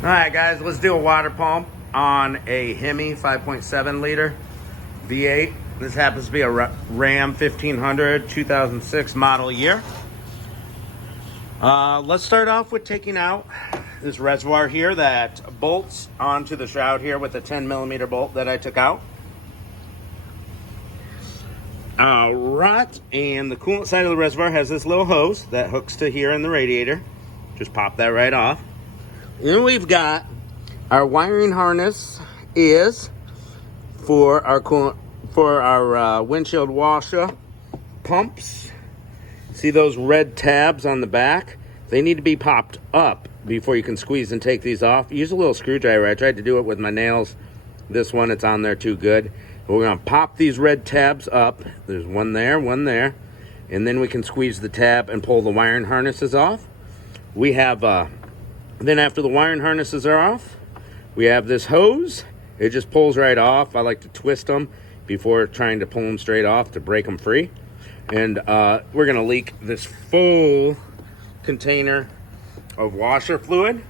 Alright guys, let's do a water pump on a Hemi 5.7 liter V8. This happens to be a Ram 1500 2006 model year. Let's start off with taking out this reservoir here that bolts onto the shroud here with a 10mm bolt that I took out. And the coolant side of the reservoir has this little hose that hooks to here in the radiator. Just pop that right off. Then we've got our wiring harness is for our coolant, for our windshield washer pumps. See those red tabs on the back? They need to be popped up before you can squeeze and take these off. Use a little screwdriver. I tried to do it with my nails. This one, it's on there too good. But we're gonna pop these red tabs up. There's one there, and then we can squeeze the tab and pull the wiring harnesses off. We have then after the wiring harnesses are off, we have this hose. It just pulls right off. I like to twist them before trying to pull them straight off to break them free. And we're gonna leak this full container of washer fluid.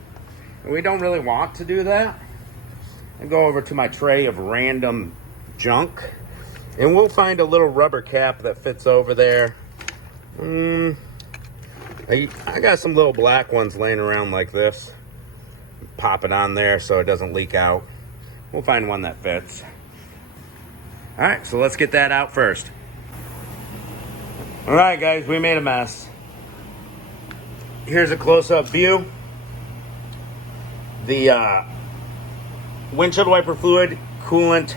And we don't really want to do that. I go over to my tray of random junk and we'll find a little rubber cap that fits over there. I got some little black ones laying around like this. Pop it on there so it doesn't leak out. We'll find one that fits. All right, so let's get that out first. All right, guys, we made a mess. Here's a close-up view. The windshield wiper fluid, coolant,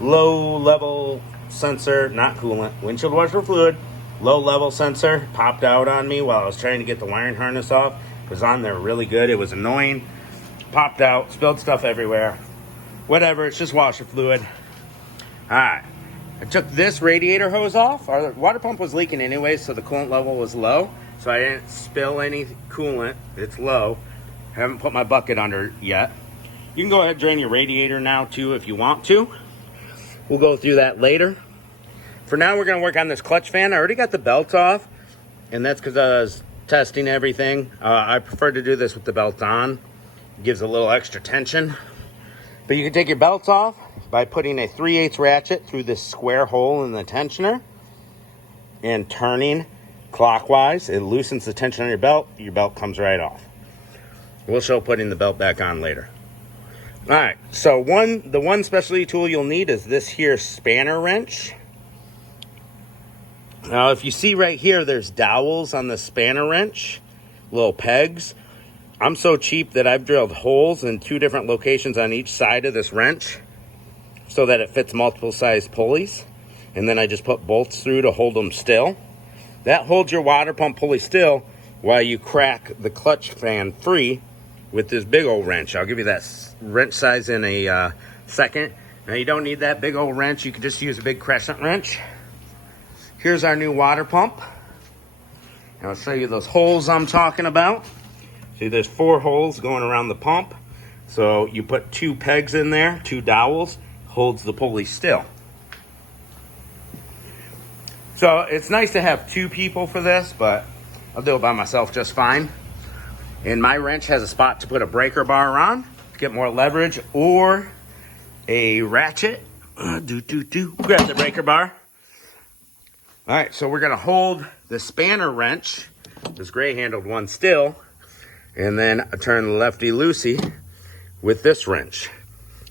low-level sensor, not coolant, windshield wiper fluid, low-level sensor popped out on me while I was trying to get the wiring harness off. It was on there really good. It was annoying. Popped out, spilled stuff everywhere. Whatever, it's just washer fluid. All right, I took this radiator hose off. Our water pump was leaking anyway, so the coolant level was low. So I didn't spill any coolant. It's low. I haven't put my bucket under yet. You can go ahead and drain your radiator now too if you want to. We'll go through that later. For now, we're gonna work on this clutch fan. I already got the belt off, and that's because I was testing everything. I prefer to do this with the belt on. It gives a little extra tension. But you can take your belts off by putting a 3/8 ratchet through this square hole in the tensioner and turning clockwise. It loosens the tension on your belt. Your belt comes right off. We'll show putting the belt back on later. All right, so the one specialty tool you'll need is this here spanner wrench. Now, if you see right here, there's dowels on the spanner wrench, little pegs. I'm so cheap that I've drilled holes in 2 different locations on each side of this wrench so that it fits multiple size pulleys. And then I just put bolts through to hold them still. That holds your water pump pulley still while you crack the clutch fan free with this big old wrench. I'll give you that wrench size in a second. Now, you don't need that big old wrench. You can just use a big crescent wrench. Here's our new water pump. And I'll show you those holes I'm talking about. See, there's 4 holes going around the pump. So you put 2 pegs in there, 2 dowels, holds the pulley still. So it's nice to have 2 people for this, but I'll do it by myself just fine. And my wrench has a spot to put a breaker bar on to get more leverage, or a ratchet. Grab the breaker bar. All right, so we're gonna hold the spanner wrench, this gray-handled one, still, and then turn the lefty-loosey with this wrench.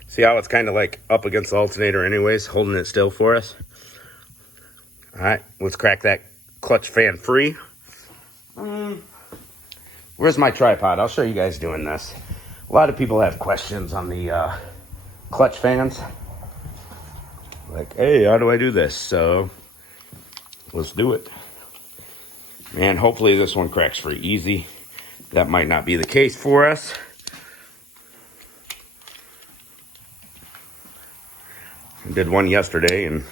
See how it's kind of like up against the alternator anyways, holding it still for us? All right, let's crack that clutch fan free. Where's my tripod? I'll show you guys doing this. A lot of people have questions on the clutch fans. Like, hey, how do I do this? So let's do it. Man, hopefully this one cracks free easy. That might not be the case for us. I did one yesterday and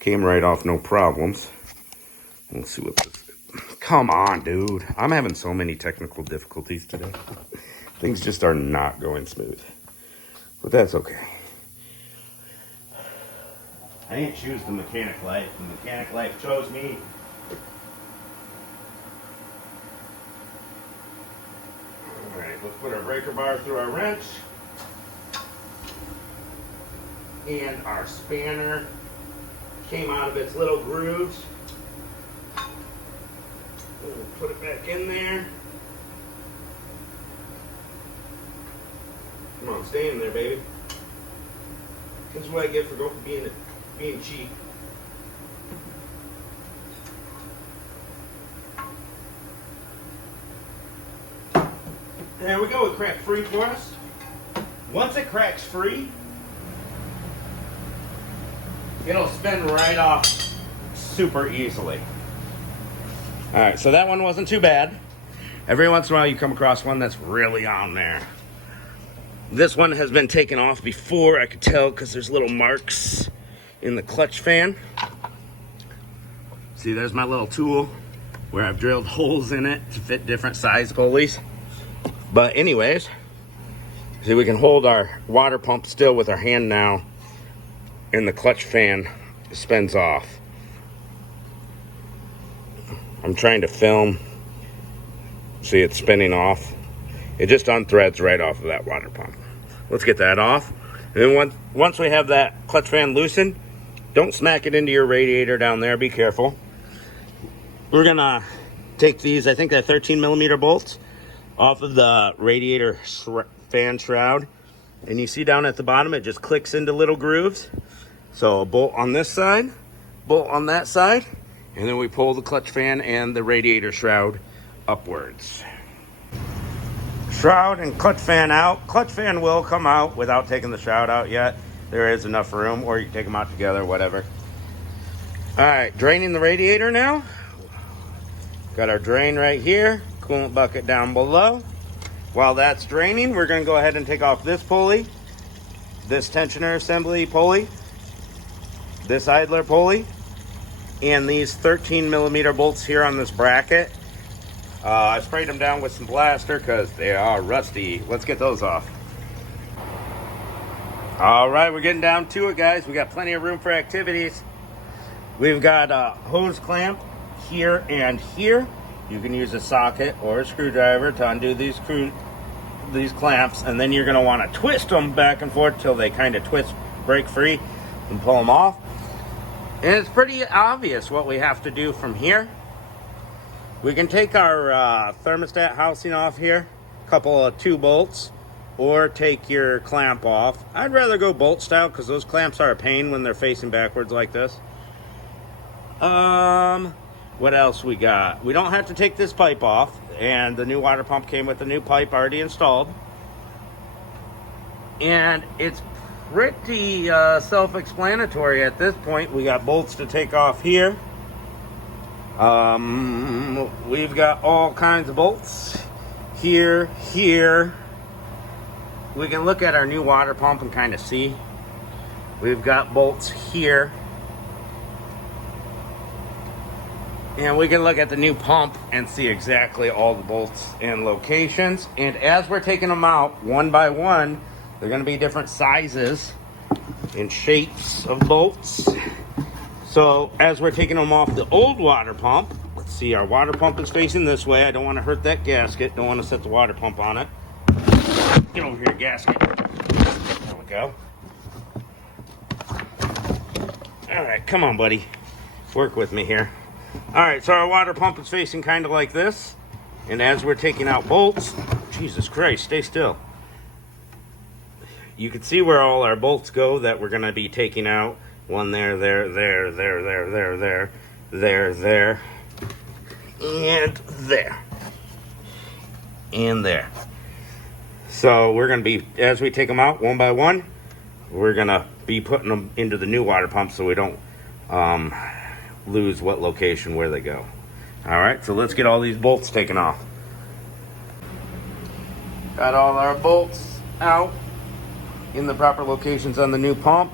came right off, no problems. Let's see what this is. Come on, dude. I'm having so many technical difficulties today. Things just are not going smooth. But that's okay. I didn't choose the mechanic life. The mechanic life chose me. Alright. Let's put our breaker bar through our wrench. And our spanner came out of its little grooves. We'll put it back in there. Come on, stay in there, baby. This is what I get for being cheap. There we go, it cracked free for us. Once it cracks free, it'll spin right off super easily. Alright, so that one wasn't too bad. Every once in a while you come across one that's really on there. This one has been taken off before, I could tell, because there's little marks in the clutch fan. See, there's my little tool where I've drilled holes in it to fit different size pulleys. But anyways, see, we can hold our water pump still with our hand now, and the clutch fan spins off. I'm trying to film. See, it's spinning off. It just unthreads right off of that water pump. Let's get that off. And then once we have that clutch fan loosened, don't smack it into your radiator down there. Be careful. We're gonna take these, I think they're 13 millimeter bolts, off of the radiator fan shroud. And you see down at the bottom, it just clicks into little grooves. So a bolt on this side, bolt on that side, and then we pull the clutch fan and the radiator shroud upwards. Shroud and clutch fan out. Clutch fan will come out without taking the shroud out yet. There is enough room, or you can take them out together, whatever. All right, draining the radiator now. Got our drain right here, coolant bucket down below. While that's draining, we're gonna go ahead and take off this pulley, this tensioner assembly pulley, this idler pulley, and these 13 millimeter bolts here on this bracket. I sprayed them down with some plaster because they are rusty. Let's get those off. All right, we're getting down to it, guys. We got plenty of room for activities. We've got a hose clamp here and here. You can use a socket or a screwdriver to undo these clamps, and then you're going to want to twist them back and forth till they kind of twist, break free, and pull them off. And it's pretty obvious what we have to do from here. We can take our thermostat housing off here, a couple of 2 bolts, or take your clamp off. I'd rather go bolt style because those clamps are a pain when they're facing backwards like this. What else we got? We don't have to take this pipe off, and the new water pump came with a new pipe already installed. And it's pretty self-explanatory at this point. We got bolts to take off here. We've got all kinds of bolts here. We can look at our new water pump and kind of see. We've got bolts here. And we can look at the new pump and see exactly all the bolts and locations. And as we're taking them out one by one, they're going to be different sizes and shapes of bolts. So as we're taking them off the old water pump, let's see, our water pump is facing this way. I don't want to hurt that gasket. Don't want to set the water pump on it. Get over here, gasket. There we go. All right, come on, buddy. Work with me here. All right, so our water pump is facing kind of like this. And as we're taking out bolts, Jesus Christ, stay still. You can see where all our bolts go that we're going to be taking out. One there, and there. And there. So we're going to be, as we take them out one by one, we're going to be putting them into the new water pump so we don't lose what location where they go. All right, so let's get all these bolts taken off. Got all our bolts out in the proper locations on the new pump.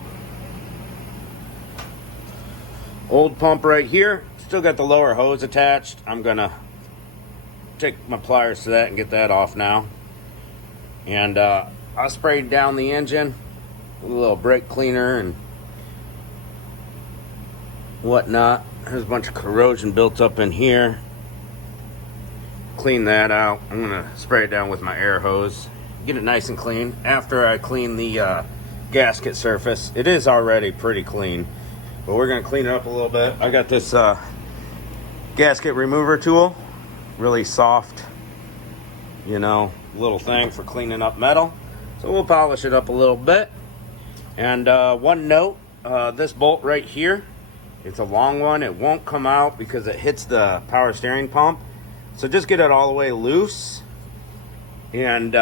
Old pump right here, still got the lower hose attached. I'm gonna take my pliers to that and get that off now. And I sprayed down the engine with a little brake cleaner and whatnot. There's a bunch of corrosion built up in here. clean that out. I'm gonna spray it down with my air hose, get it nice and clean. After I clean the gasket surface, it is already pretty clean, but we're gonna clean it up a little bit. I got this gasket remover tool, really soft, you know, little thing for cleaning up metal. So we'll polish it up a little bit. And one note, this bolt right here, it's a long one. It won't come out because it hits the power steering pump. So just get it all the way loose. And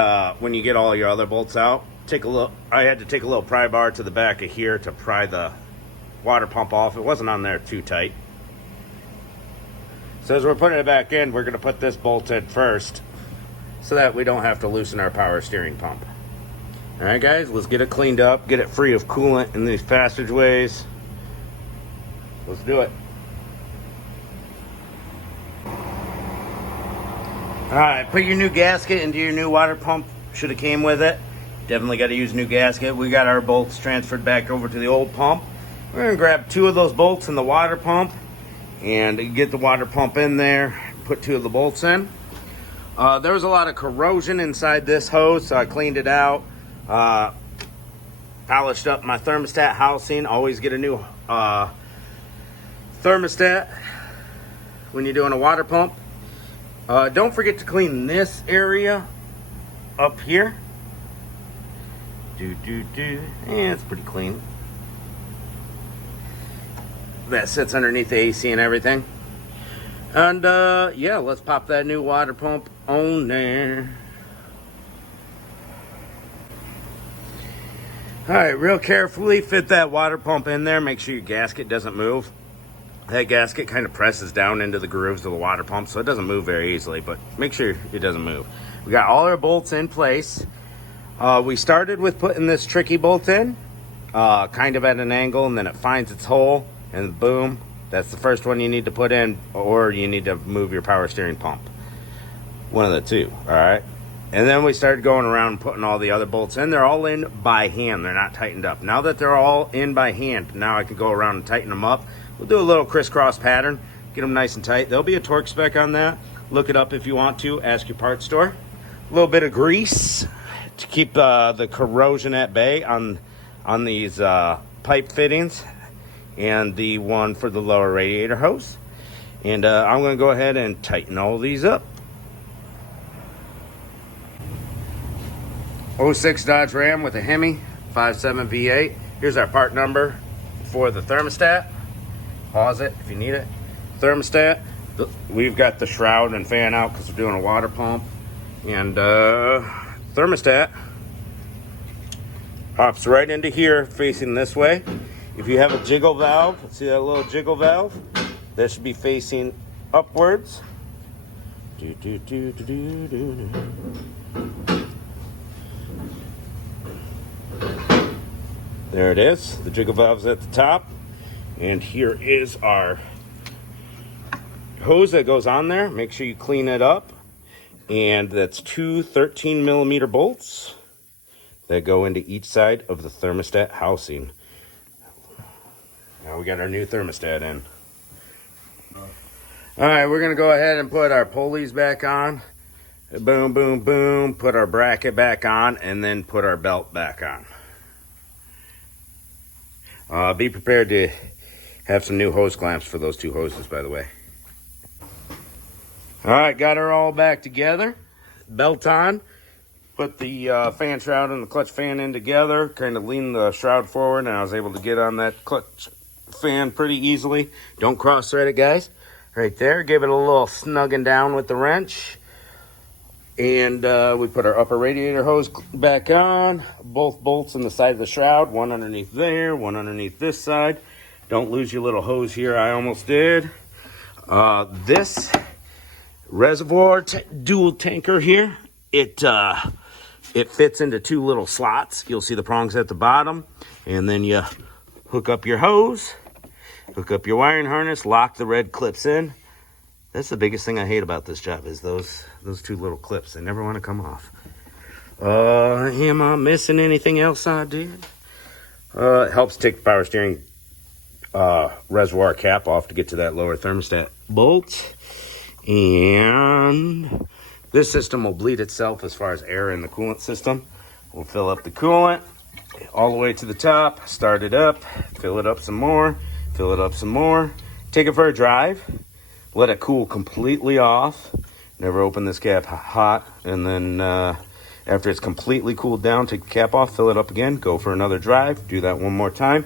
when you get all your other bolts out, take a look. I had to take a little pry bar to the back of here to pry the water pump off. It wasn't on there too tight. So as we're putting it back in, we're going to put this bolt in first so that we don't have to loosen our power steering pump. All right, guys, let's get it cleaned up, get it free of coolant in these passageways. Let's do it. All right, put your new gasket into your new water pump. Should have came with it. Definitely got to use new gasket. We got our bolts transferred back over to the old pump. We're going to grab 2 of those bolts in the water pump and get the water pump in there. Put 2 of the bolts in. There was a lot of corrosion inside this hose, so I cleaned it out. Polished up my thermostat housing. Always get a new thermostat when you're doing a water pump. Don't forget to clean this area up here. Yeah, it's pretty clean. That sits underneath the AC and everything. And yeah, let's pop that new water pump on there. All right, real carefully fit that water pump in there. Make sure your gasket doesn't move. That gasket kind of presses down into the grooves of the water pump, so it doesn't move very easily, but make sure it doesn't move. We got all our bolts in place. We started with putting this tricky bolt in, kind of at an angle, and then it finds its hole, and boom, that's the first one you need to put in, or you need to move your power steering pump. One of the two, all right? And then we started going around and putting all the other bolts in. They're all in by hand. They're not tightened up. Now that they're all in by hand, now I can go around and tighten them up. We'll do a little crisscross pattern, get them nice and tight. There'll be a torque spec on that. Look it up if you want to. Ask your parts store. A little bit of grease to keep the corrosion at bay on these pipe fittings, and the one for the lower radiator hose. And I'm going to go ahead and tighten all these up. 06 Dodge Ram with a Hemi 5.7 V8. Here's our part number for the thermostat. Pause it if you need it. Thermostat. We've got the shroud and fan out because we're doing a water pump. And thermostat pops right into here facing this way. If you have a jiggle valve, see that little jiggle valve? That should be facing upwards. There it is. The jiggle valve's at the top. And here is our hose that goes on there. Make sure you clean it up. And that's 2 13-millimeter bolts that go into each side of the thermostat housing. Now we got our new thermostat in. All right, we're going to go ahead and put our pulleys back on. Boom, boom, boom. Put our bracket back on, and then put our belt back on. Be prepared to have some new hose clamps for those 2 hoses, by the way. All right, got her all back together. Belt on. Put the fan shroud and the clutch fan in together. Kind of lean the shroud forward, and I was able to get on that clutch fan pretty easily. Don't cross thread it, guys. Right there. Give it a little snugging down with the wrench. And we put our upper radiator hose back on. Both bolts in the side of the shroud. One underneath there, one underneath this side. Don't lose your little hose here. I almost did. This reservoir dual tanker here, it fits into 2 little slots. You'll see the prongs at the bottom. And then you hook up your hose, hook up your wiring harness, lock the red clips in. That's the biggest thing I hate about this job is those 2 little clips. They never want to come off. Am I missing anything else I did? It helps take the power steering reservoir cap off to get to that lower thermostat bolt. And this system will bleed itself as far as air in the coolant system. We'll fill up the coolant all the way to the top, start it up, fill it up some more, fill it up some more, take it for a drive, let it cool completely off. Never open this cap hot, and then after it's completely cooled down, take the cap off, fill it up again, go for another drive, do that one more time.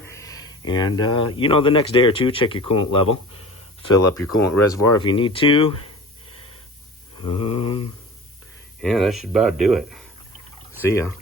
And the next day or two, check your coolant level, fill up your coolant reservoir if you need to. Yeah, that should about do it. See ya.